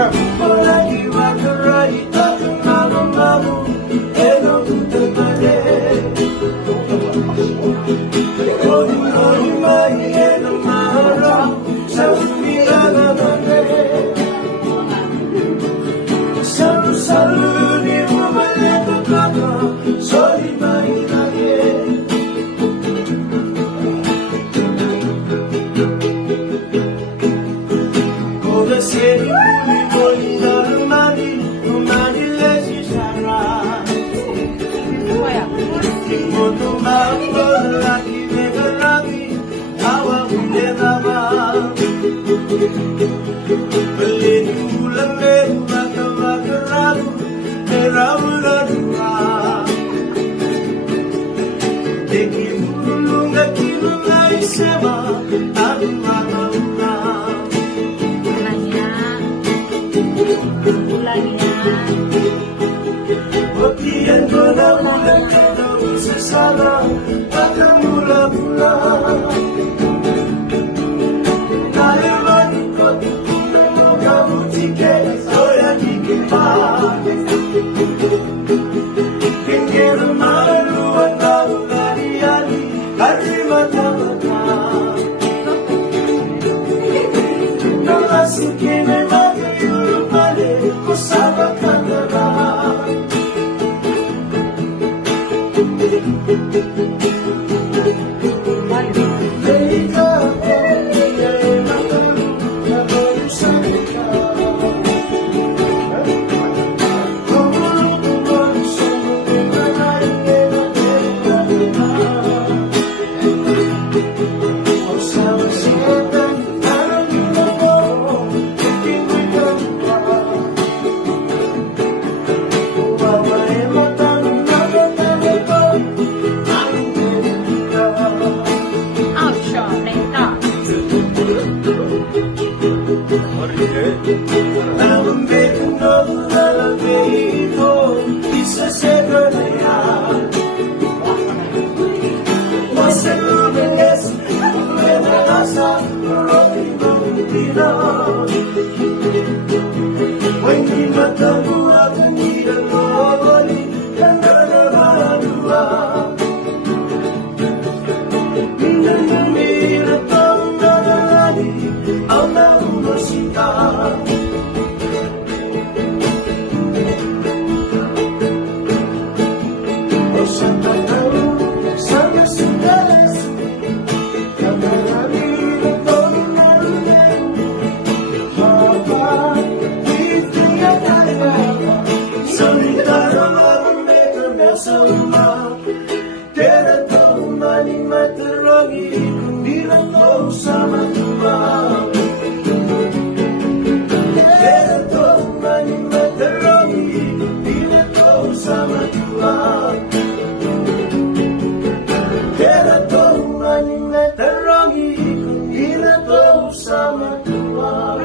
Lagi makarai takang mamu eno utamare. Oi mai eno mara sa umiraga mare. Salu ni umaleto kaka soli mai lagi. Oda seri Bagian mula-mula kita sesama akan mula-mula. Nalaman ko kung kamu tiket saya dikipas. Pinggir malu atau lari-lari hari mata-mata. Nalasukin ay magayulong pali ko sa bakandara. When you met the love and need a body, and sama Tuhan. Era Tuhan yang meterangi, bila kau sama Tuhan. Era Tuhan yang meterangi, bila kau sama Tuhan.